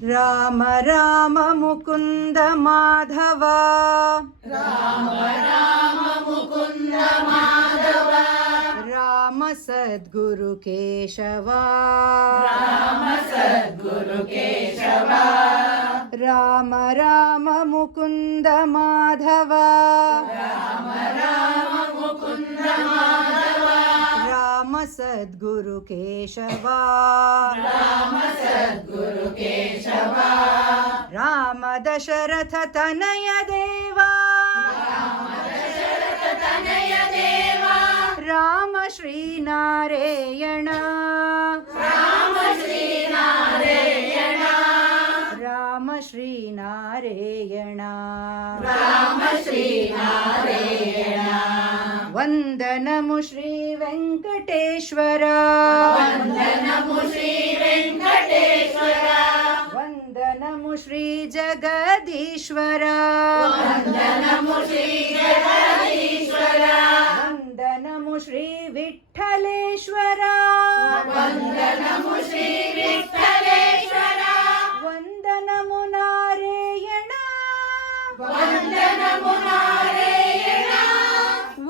ರಾಮ ರಾಮ ಮುಕುಂದ ಮಾಧವ ರಾಮ ರಾಮ ಮುಕುಂದ ಮಾಧವ ರಾಮ ಸದ್ಗುರು ಕೇಶವ ರಾಮ ಸದ್ಗುರು ಕೇಶವ ರಾಮ ರಾಮ ಮುಕುಂದ ಮಾಧವ ರಾಮ ರಾಮ ಮುಕುಂದ ಮಾಧವ ರಾಮ ಸದ್ಗುರು ಕೇಶವ ರಾಮ ಸದ್ಗುರು ಕೇಶವ ರಾಮ ದಶರಥ ತನಯ ದೇವ ರಾಮ ದಶರಥ ತನಯ ದೇವ ರಾಮ ಶ್ರೀನಾರಾಯಣ ರಾಮ ಶ್ರೀನಾರಾಯಣ ರಾಮ ಶ್ರೀನಾರಾಯಣ ರಾಮ ಶ್ರೀನಾರಾಯಣ ವಂದನಮು ಶ್ರೀ ವೆಂಕಟೇಶ್ವರ ವಂದನಮು ಶ್ರೀ ವೆಂಕಟೇಶ್ವರ ವಂದನಮು ಶ್ರೀ ಜಗದೀಶ್ವರ ವಂದನಮು ಶ್ರೀ ಜಗದೀಶ್ವರ ವಂದನಮು ಶ್ರೀ ವಿಠ್ಠಲೇಶ್ವರ ವಂದನಮು ಶ್ರೀ ವಿಠ್ಠಲೇಶ್ವರ ವಂದನಮು ನಾರಾಯಣ ವಂದನಮು ನಾರಾಯಣ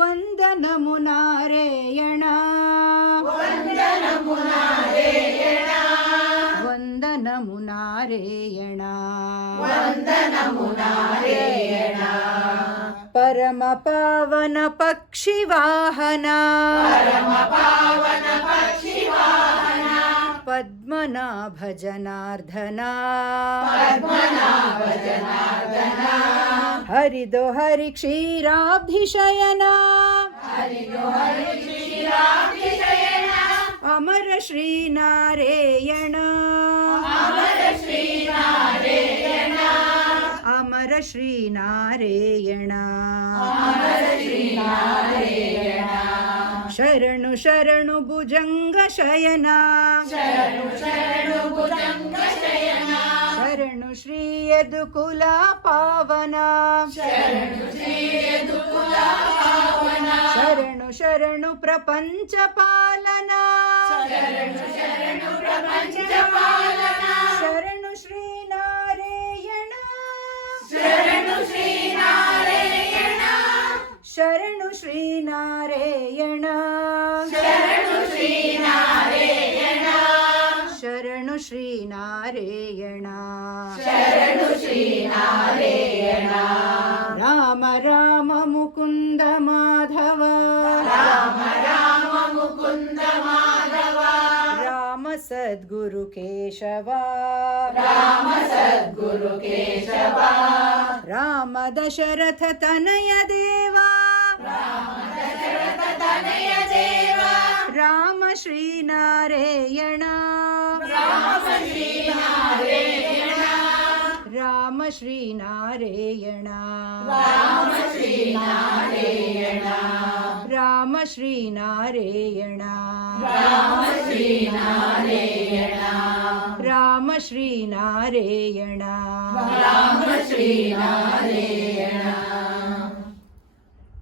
ವಂದನಮು ನಾರಾಯಣ ವಂದನಮು ನಾರಾಯಣ ವಂದನಮು ನಾರಾಯಣ ವಂದನಮು ನಾರಾಯಣ ಪರಮ ಪಾವನ ಪಕ್ಷಿ ವಾಹನ ಪರಮ ಪಾವನ ಪಕ್ಷಿ ವಾಹನ ಪದ್ಮನಾಭ ಜನಾರ್ದನ ಪದ್ಮನಾಭ ಜನಾರ್ದನ ಹರಿದೋ ಹರಿ ಕ್ಷೀರಾಬ್ಧಿಶಯನ ಹರಿಯೋ ಹರಿ ಶ್ರೀರಾಧಿಶಯನ ಅಮರ ಶ್ರೀನಾರಾಯಣ ಅಮರ ಶ್ರೀನಾರಾಯಣ ಅಮರ ಶ್ರೀನಾರಾಯಣ ಅಮರ ಶ್ರೀನಾರಾಯಣ ಶರಣು ಶರಣು ಭುಜಂಗ ಶಯನ ಶರಣು ಶರಣು ಭುಜಂಗ ಶಯನ ಶರಣು ಶ್ರೀ ಯದುಕುಲ ಪಾವನ ಶರಣು ಶ್ರೀ ಯದುಕುಲ ಪಾವನ ಶರಣು ಶರಣು ಪ್ರಪಂಚ ಪಾಲನ ಶರಣು ಶರಣು ಪ್ರಪಂಚ ಪಾಲನ ಶರಣು ಶ್ರೀನಾರಾಯಣ ಶರಣು ಶ್ರೀನಾರಾಯಣ ಶರಣು ಶ್ರೀನಾರಾಯಣ ಶರಣು ಶ್ರೀನಾರಾಯಣ ಶರಣು ಶ್ರೀನಾರಾಯಣ ಶರಣು ಶ್ರೀನಾರಾಯಣ ರಾಮ ರಾಮ ಮುಕುಂದ ಮಾಧವ ರಾಮ ರಾಮ ಮುಕುಂದ ಮಾಧವ ರಾಮ ಸದ್ಗುರು ಕೇಶವ ರಾಮ ಸದ್ಗುರು ಕೇಶವ ರಾಮ ದಶರಥ ತನಯ ದೇವ ರಾಮ ದಶರಥ ತನಯ ದೇವ ರಾಮ ಶ್ರೀನಾರಾಯಣ ರಾಮ ಶ್ರೀನಾರಾಯಣ ರಾಮ ಶ್ರೀನಾರಾಯಣ ರಾಮ ಶ್ರೀನಾರಾಯಣ ರಾಮ ಶ್ರೀನಾರಾಯಣ ರಾಮ ಶ್ರೀನಾರಾಯಣ ರಾಮ ಶ್ರೀನಾರಾಯಣ ರಾಮ ಶ್ರೀನಾರಾಯಣ